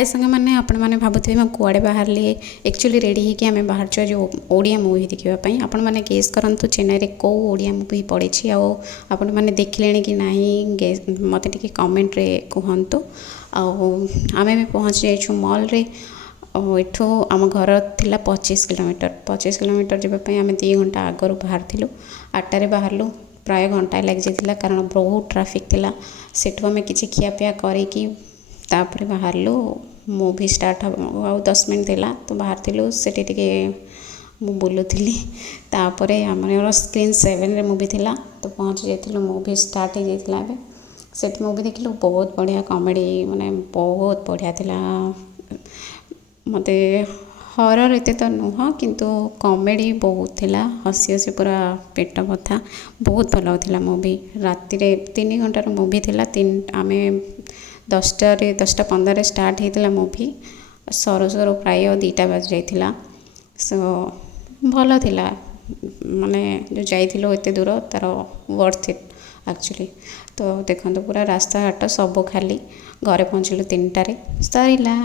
हाय संग मैंने आपण मैंने भावुथे मैं कुआड़े बाहरली एक्चुअली रेडी होकर आम बाहर जो ओडिया मुवी देखापी आपण मैंने गेस करूँ चेन्नई कौ ओडिया मुवी पड़ी आपण मैंने देखिले कि नहीं गेस मत टे कमेंट रे कहतु आम भी पहुँच जाइछू मॉल रे एठू आम घर थिला 25 किलोमीटर जावाई आम 2 घंटा आगरू बाहर थिलु 8टारे बाहरलु प्राय घंटा लग जाता कारण बहुत ट्राफिक थिला सेठू आम किसी खियापिया करी तापर बाहरलु मूवी स्टार्ट आ 10 मिनट थिला तो बाहर थिलु सेठी टिके बुलूली तापर आम स्क्रीन 7 रे मूवी थिला तो पहुँच जाइलु मूवी स्टार्ट हो जाता सेठी मूवी देखिलु बहुत बढ़िया कॉमेडी माने बहुत बढ़िया थिला मते हॉरर एते तो नुह किंतु कॉमेडी बहुत थिला हसी हसी पूरा पेट बथा बहुत भल होता मूवी राति 3 घंटार मूवी थिला आम 10:15 स्टार्ट होता मूवी सरू सरू प्राय 2टा बाज जाइला सो भल थिला माने जो जाइथिलो एते दूर तार वर्थ इट एक्चुअली तो देखो पूरा रास्ता घाट सब खाली घरे पहुँचलु 3टारे सरिला।